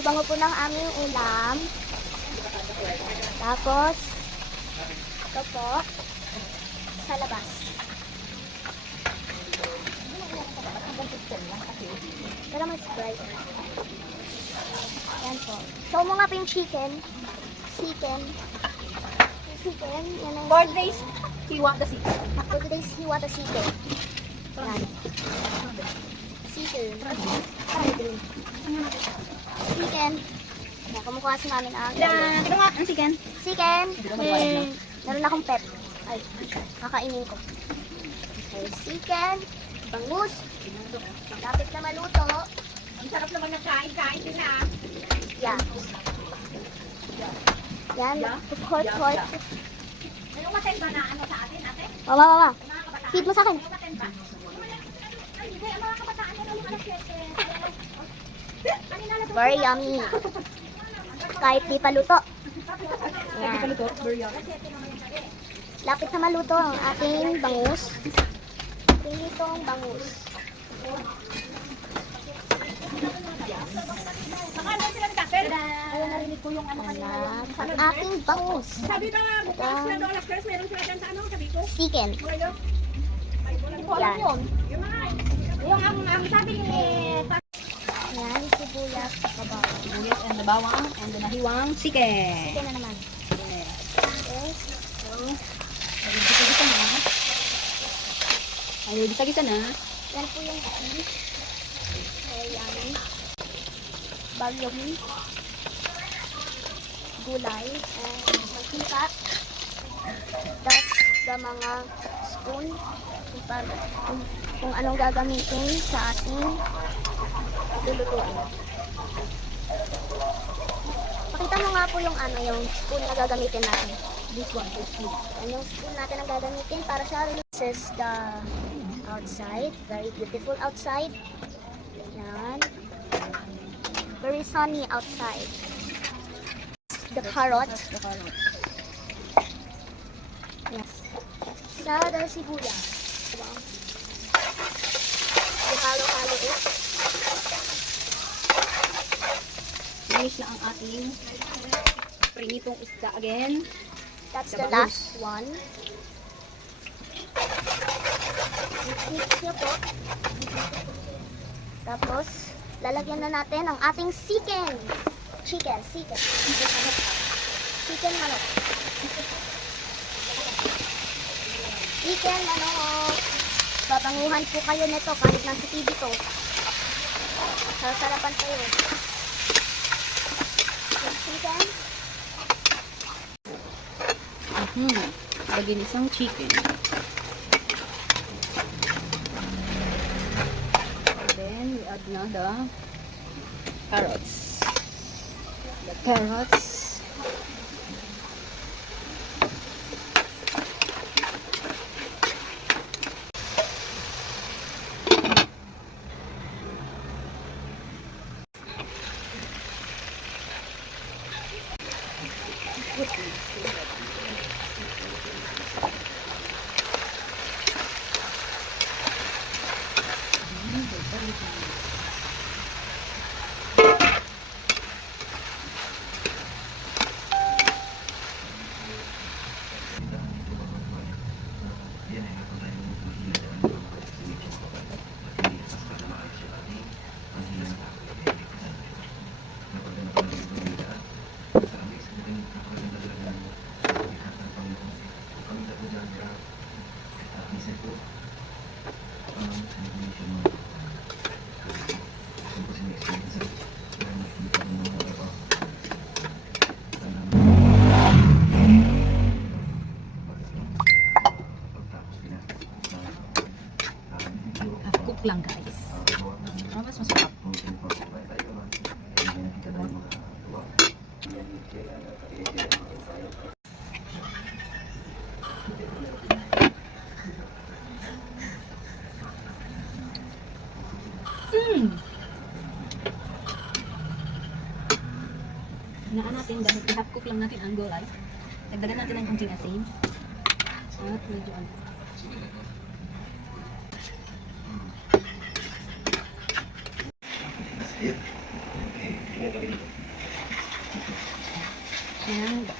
bango-bango po ng aming ulam. Tapos, ito po, sa labas. Pero mas Sprite. Yan po. Show mo nga po yung chicken. Chicken. Chicken. Yan ang 4 days, hiwa the chicken. for today's hiwa the chicken. Yan. Chicken. Chicken. Yan, kumukha kasi namin ang Tignan nga, ang chicken. chicken. Meron akong pep. Ay, kakainin ko. Okay, chicken. Bangus. Lapit na maluto. Ang sarap naman ng kain din na. Yan. Yan. Pork. May umaten ba na ano sa atin, ate? Mama. Mga kabataan. Feed mo sa akin. May umaten ba? Ay, hindi. Ang mga kabataan na yung alas 7. Very yummy. Kahit di pa luto. Yan. Lapit na maluto ang ating bangus. Prinitong bangus. Saka ano sila nagkakil? Ay, narinig ko yung ano kanina. Ang ating bangus. Sabi ba, bukas na daw alas 3, meron sila dyan sa ano, sabi ko. Chicken. Hindi ko alam Yan. yun. Yung ang sabi ni Yan, sibuyas. sibuyas and the bawang and the nahiwang chicken. Chicken na naman. Yes. Ay, gisa-gisa na. Yan po yung beef. Very yummy. Bagyong gulay. And mantika. That's the mga spoon. Kung anong gagamitin sa ating lulutuin. Pakita mo nga po yung yung spoon na gagamitin natin. This one, this one. Yan yung spoon natin ang gagamitin para sa this is the outside. Very beautiful outside. Yan. Very sunny outside. The carrot. The carrot. Yes. Sa the sibuyas. Wow. Halo-halo it. Finish na ang ating prinitong isda again. That's The the bangus. last one. Mix niyo po. Tapos, lalagyan na natin ang ating chicken. Chicken manok. Chicken manok. Babanguhan po kayo nito kahit nasa TV to. Sasarapan kayo. Chicken. Lagyan isang chicken. And then, we add na the carrots. The carrots. Half cook lang guys. Mas masarap. Hinaan natin dahil half cook lang natin ang gulay. Dagdagan natin ng konting asin. At medyo ano. And,